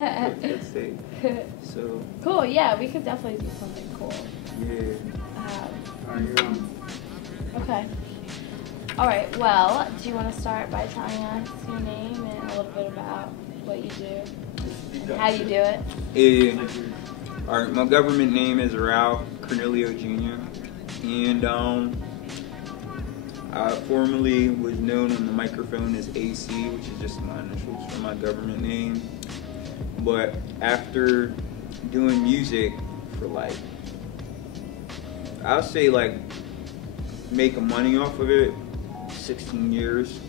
Let's say. So Cool, yeah, we could definitely do something cool. yeah. Um, okay. Alright, well, do you want to start by telling us your name and a little bit about what you do and how you do it? Yeah. All right, my government name is Ralph Cornelio Jr. And I formerly was known on the microphone as AC, which is just my initials for my government name. But after doing music for like, I'll say like making money off of it, 16 years.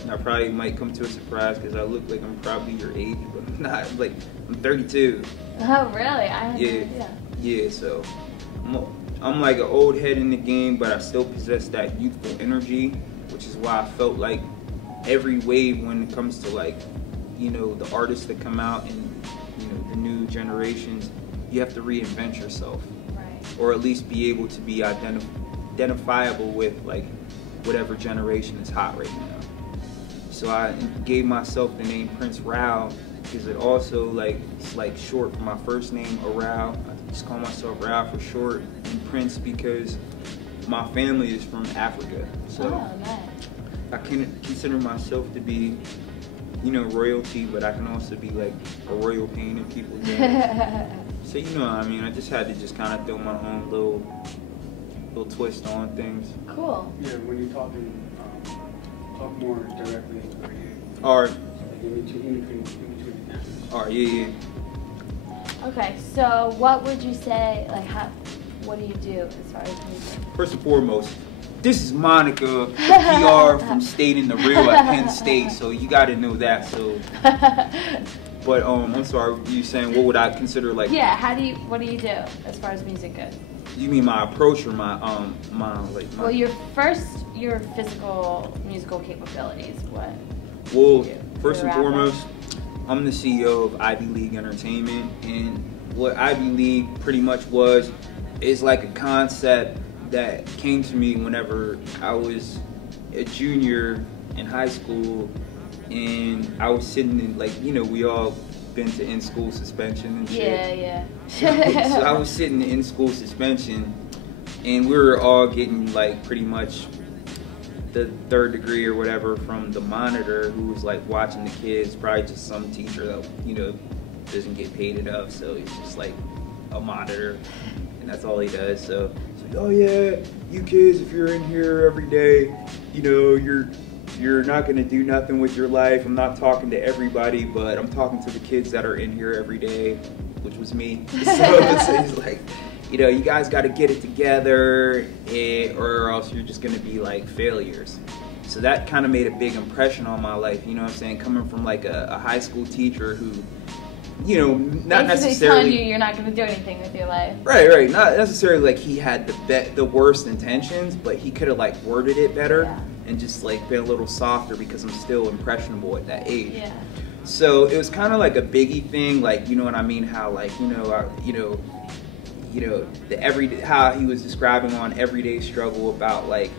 And I probably might come to a surprise because I look like I'm probably your age, but I'm not. Like, I'm 32. Oh, really? I had no Yeah. idea. Yeah, so I'm like an old head in the game, but I still possess that youthful energy, which is why I felt like every wave when it comes to like, you know, the artists that come out and, you know, the new generations, you have to reinvent yourself. Right. Or at least be able to be identifiable with like whatever generation is hot right now. So I gave myself the name Prince Rao because it also like it's like short for my first name, Arao. I just call myself Rao for short, and Prince because my family is from Africa. So Oh, nice. I can consider myself to be, you know, royalty, but I can also be like a royal pain in people's eyes. So you know what I mean, I just had to just kind of throw my own little twist on things. Cool. Yeah, when you're talking, talk more directly into the radio. Alright, Like in between the cameras. alright, yeah. Okay, so what would you say, like, what do you do as far as music? First and foremost, this is Monica, the PR from Stating the Real at Penn State, so you gotta know that. So, but I'm sorry, you saying what would I consider like? Yeah, what do you do as far as music goes? You mean my approach or my Well, your physical musical capabilities, what? Well, you do? first You're and a rapper? foremost, I'm the CEO of Ivy League Entertainment, and what Ivy League pretty much is like a concept that came to me whenever I was a junior in high school, and I was sitting in, like, you know, we all been to in-school suspension and shit. Yeah. So I was sitting in school suspension, and we were all getting like pretty much the third degree or whatever from the monitor who was like watching the kids, probably just some teacher that, you know, doesn't get paid enough, so he's just like a monitor and that's all he does. So it's like, oh yeah, you kids, if you're in here every day, you know, you're not gonna do nothing with your life. I'm not talking to everybody, but I'm talking to the kids that are in here every day, which was me. So it's like, you know, you guys got to get it together, or else you're just going to be like failures. So that kind of made a big impression on my life, you know what I'm saying? Coming from like a high school teacher who, you know, not Basically necessarily telling you you're not going to do anything with your life. Right, not necessarily like he had the worst intentions, but he could have like worded it better. Yeah. And just like been a little softer because I'm still impressionable at that age. Yeah. So it was kind of like a biggie thing, like, you know what I mean? How like, how he was describing on everyday struggle about like,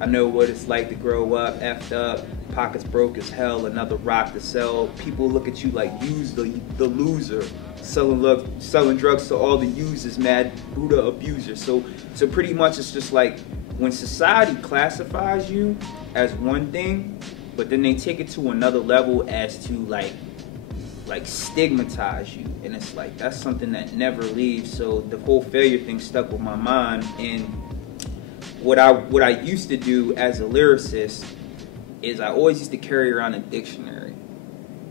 I know what it's like to grow up, effed up, pockets broke as hell, another rock to sell. People look at you like you's the loser, selling drugs to all the users, mad Buddha abuser. So pretty much it's just like when society classifies you as one thing, but then they take it to another level as to like stigmatize you, and it's like that's something that never leaves. So the whole failure thing stuck with my mind, and what I used to do as a lyricist is I always used to carry around a dictionary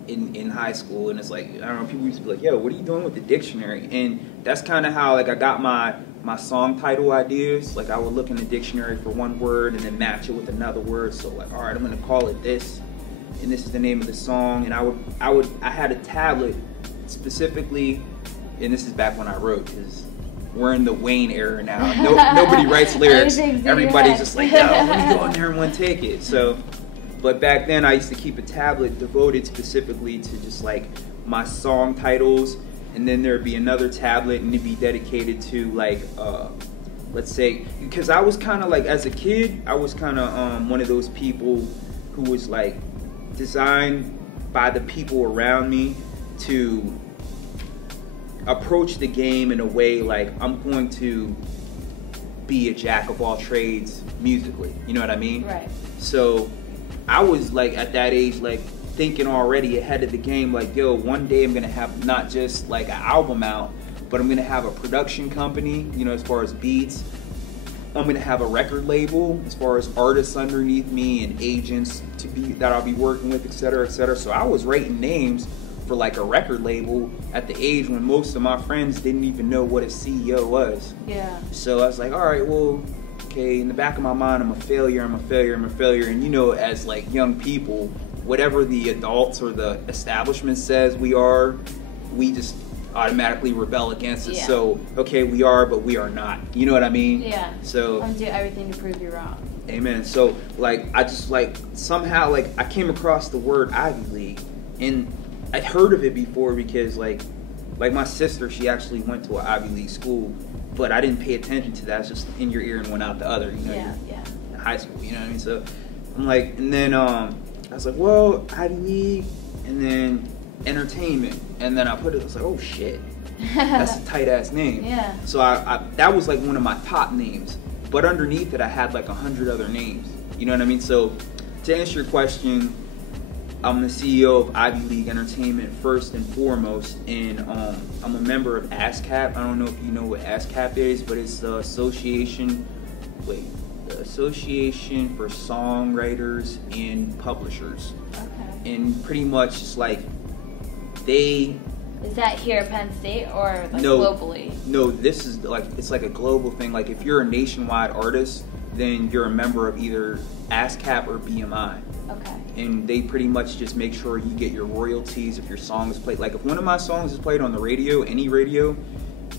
in high school, and it's like, I don't know, people used to be like, yo, what are you doing with the dictionary? And that's kind of how like I got my song title ideas. Like I would look in the dictionary for one word and then match it with another word. So like, all right, I'm gonna call it this, and this is the name of the song. And I had a tablet specifically, and this is back when I wrote, because we're in the Wayne era now. Nobody writes lyrics. Everybody's just like, yo, let me go in there and one take it. So, but back then I used to keep a tablet devoted specifically to just like my song titles, and then there'd be another tablet and it'd be dedicated to like, let's say, because I was kind of like, as a kid, I was kind of one of those people who was like designed by the people around me to approach the game in a way like I'm going to be a jack of all trades musically. You know what I mean? Right. So I was like at that age, like thinking already ahead of the game, like, yo, one day I'm gonna have not just like an album out, but I'm gonna have a production company, you know, as far as beats. I'm gonna have a record label as far as artists underneath me and agents that I'll be working with, et cetera, et cetera. So I was writing names for like a record label at the age when most of my friends didn't even know what a CEO was. Yeah. So I was like, all right, well, okay, in the back of my mind, I'm a failure. And you know, as like young people, whatever the adults or the establishment says we are, we just automatically rebel against it. Yeah. So, okay, we are, but we are not. You know what I mean? Yeah. So I'm gonna do everything to prove you wrong. Amen. So like I just like somehow like I came across the word Ivy League, and I'd heard of it before because like my sister, she actually went to an Ivy League school, but I didn't pay attention to that. It's just in your ear and went out the other, you know. Yeah. In high school, you know what I mean? So I'm like, and then I was like, well, Ivy League, and then entertainment, and then I put it. I was like, oh shit, that's a tight ass name. Yeah. So I that was like one of my top names, but underneath it I had like 100 other names. You know what I mean? So to answer your question, I'm the CEO of Ivy League Entertainment first and foremost, and I'm a member of ASCAP. I don't know if you know what ASCAP is, but it's the Association for Songwriters and Publishers. Okay. And pretty much it's like they... Is that here at Penn State or like No. globally? No, this is like, it's like a global thing. Like if you're a nationwide artist, then you're a member of either ASCAP or BMI. Okay. And they pretty much just make sure you get your royalties if your song is played. Like if one of my songs is played on the radio, any radio,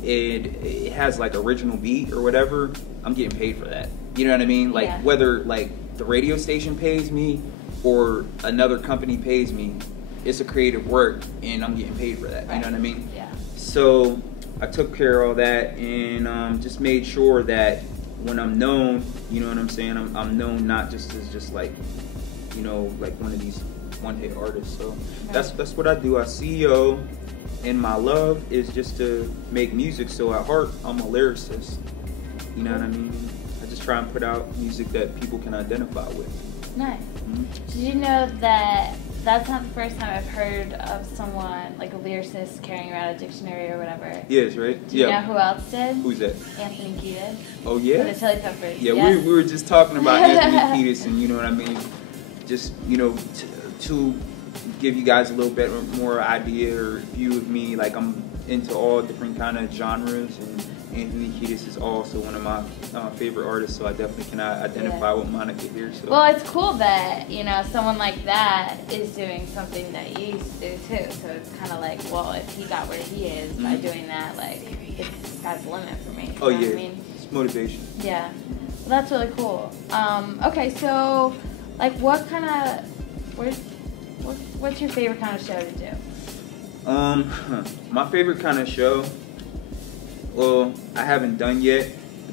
it has like original beat or whatever, I'm getting paid for that. You know what I mean? Like Yeah. whether like the radio station pays me or another company pays me, it's a creative work and I'm getting paid for that. Right. You know what I mean? Yeah. So I took care of all that and just made sure that when I'm known, you know what I'm saying, I'm known not just as just like, you know, like one of these one-hit artists. So that's what I do. I CEO, and my love is just to make music. So at heart, I'm a lyricist. You know what I mean? I just try and put out music that people can identify with. Nice. Mm-hmm. Did you know that that's not the first time I've heard of someone, like a lyricist, carrying around a dictionary or whatever? Yes, right? Do you know who else did? Who's that? Anthony Kiedis. Oh, For yeah? the Chili Peppers. Yeah, Yes. we were just talking about Anthony Kiedis, and you know what I mean? Just, you know, to give you guys a little bit more idea or view of me, like I'm into all different kind of genres, and Anthony Kiedis is also one of my favorite artists, so I definitely can identify with Monica here. So. Well, it's cool that, you know, someone like that is doing something that you used to do too. So it's kind of like, well, if he got where he is by doing that, like, it's sky's the limit for me. Oh, You know yeah. what I mean? It's motivation. Yeah. Well, that's really cool. Okay, so, like, what kind of, what's your favorite kind of show to do? My favorite kind of show, well, I haven't done yet.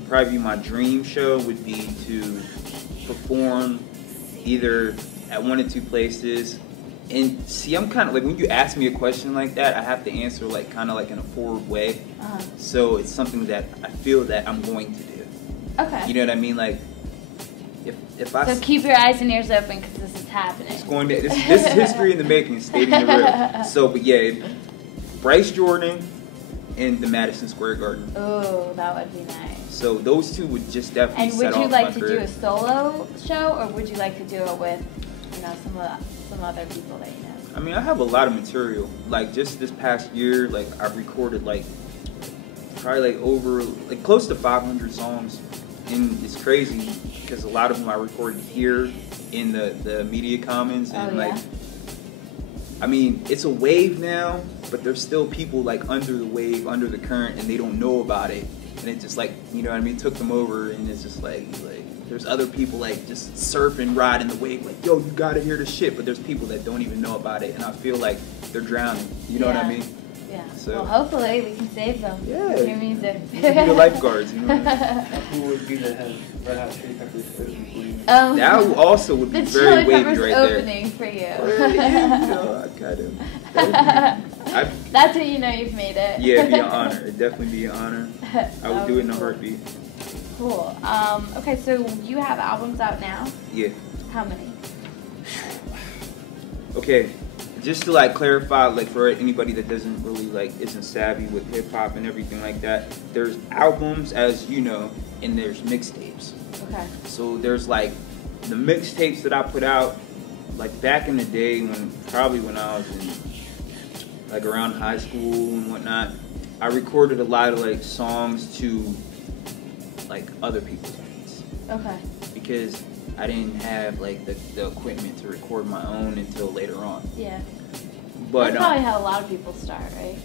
Probably my dream show would be to perform either at one or two places. And see, I'm kind of like, when you ask me a question like that, I have to answer like kind of like in a forward way. So it's something that I feel that I'm going to do. Okay. You know what I mean? Like, if I... So keep your eyes and ears open because this is happening. It's going to, this is history in the making, stating the real. So, but yeah, Bryce Jordan and the Madison Square Garden. Oh, that would be nice. So those two would just definitely And set would you off like my to career. do a solo show, or would you like to do it with, you know, some other people that you know? I mean, I have a lot of material. Like just this past year, like I've recorded like probably like over like close to 500 songs, and it's crazy because a lot of them I recorded here in the media commons, and like, I mean, it's a wave now, but there's still people like under the wave, under the current, and they don't know about it. And it just like, you know what I mean, took them over, and it's just like there's other people like just surfing, riding the wave, like, yo, you gotta hear the shit, but there's people that don't even know about it, and I feel like they're drowning. You know what I mean? Yeah. So, well, hopefully we can save them. Yeah. With your music. you can be the lifeguards, you know? Who would be the head Red Hot Chili Peppers opening? That also would be the very Chili wavy Peppers right there. opening for you. Yeah, you know, I kind of. That's when you know you've made it. Yeah, it'd be an honor. It'd definitely be an honor. I would do it in a heartbeat. Cool. Okay, so you have albums out now? Yeah. How many? Okay, just to like clarify, like for anybody that doesn't really like isn't savvy with hip hop and everything like that, there's albums, as you know, and there's mixtapes. Okay. So there's like the mixtapes that I put out, like back in the day when I was in like around high school and whatnot. I recorded a lot of like songs to like other people's beats. Okay. Because I didn't have like the equipment to record my own until later on. Yeah. But that's probably how a lot of people start, right?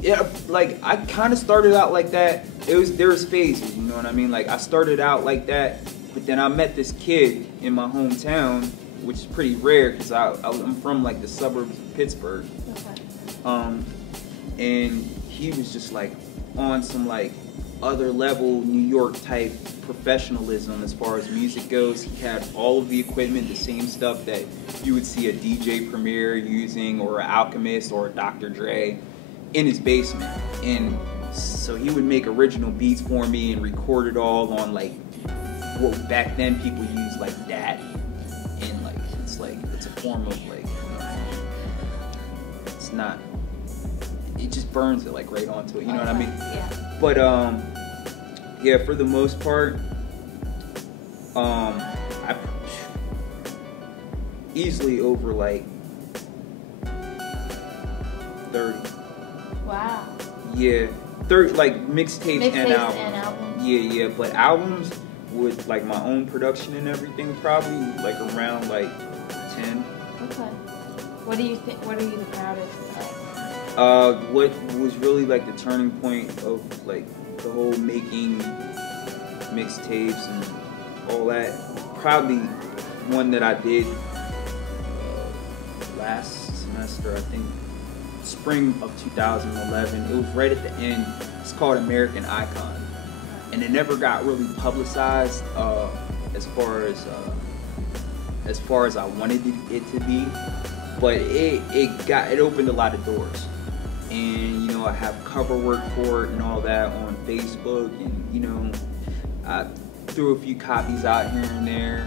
Yeah, like I kind of started out like that. There was phases, you know what I mean? Like I started out like that, but then I met this kid in my hometown, which is pretty rare because I'm from like the suburbs of Pittsburgh. Okay. And he was just like on some like other level New York type professionalism as far as music goes. He had all of the equipment, the same stuff that you would see a DJ Premier using, or an Alchemist or a Dr. Dre, in his basement. And so he would make original beats for me and record it all on like what back then people used like DAT, and like it's a form of like, it's not, it just burns it like right onto it, you know what I mean? Yeah. But yeah, for the most part, I easily over like 30. Wow. Yeah, 30, like mixtapes and albums. And albums. Yeah, but albums with like my own production and everything, probably like around like 10. Okay. What do you think? What are you the proudest of? What was really like the turning point of like the whole making mixtapes and all that, probably one that I did last semester, I think spring of 2011. It was right at the end. It's called American Icon, and it never got really publicized as far as I wanted it to be, but it opened a lot of doors. And you know, I have cover work for it and all that on Facebook, and you know, I threw a few copies out here and there,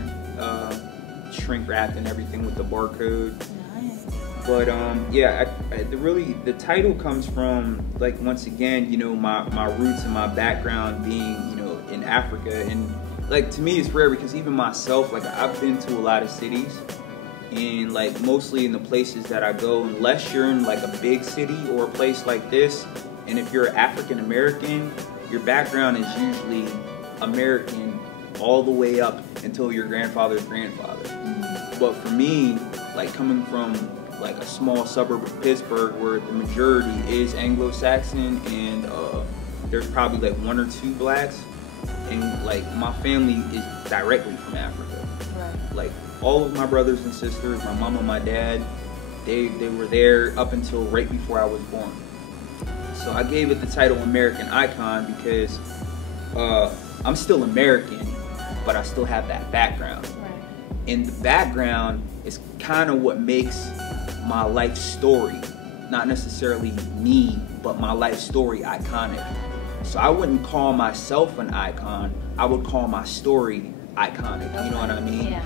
shrink wrapped and everything with the barcode. Nice. But yeah, the title comes from, like, once again, you know, my roots and my background being, you know, in Africa. And like, to me it's rare because even myself, like, I've been to a lot of cities, and like mostly in the places that I go, unless you're in like a big city or a place like this, and if you're African American, your background is usually American all the way up until your grandfather's grandfather. Mm-hmm. But for me, like coming from like a small suburb of Pittsburgh where the majority is Anglo-Saxon, and there's probably like 1 or 2 blacks, and like my family is directly from Africa. Right. Like all of my brothers and sisters, my mom and my dad, they were there up until right before I was born. So I gave it the title American Icon because I'm still American, but I still have that background. Right. And the background is kind of what makes my life story, not necessarily me, but my life story, iconic. So I wouldn't call myself an icon, I would call my story iconic. You know what I mean? Yeah.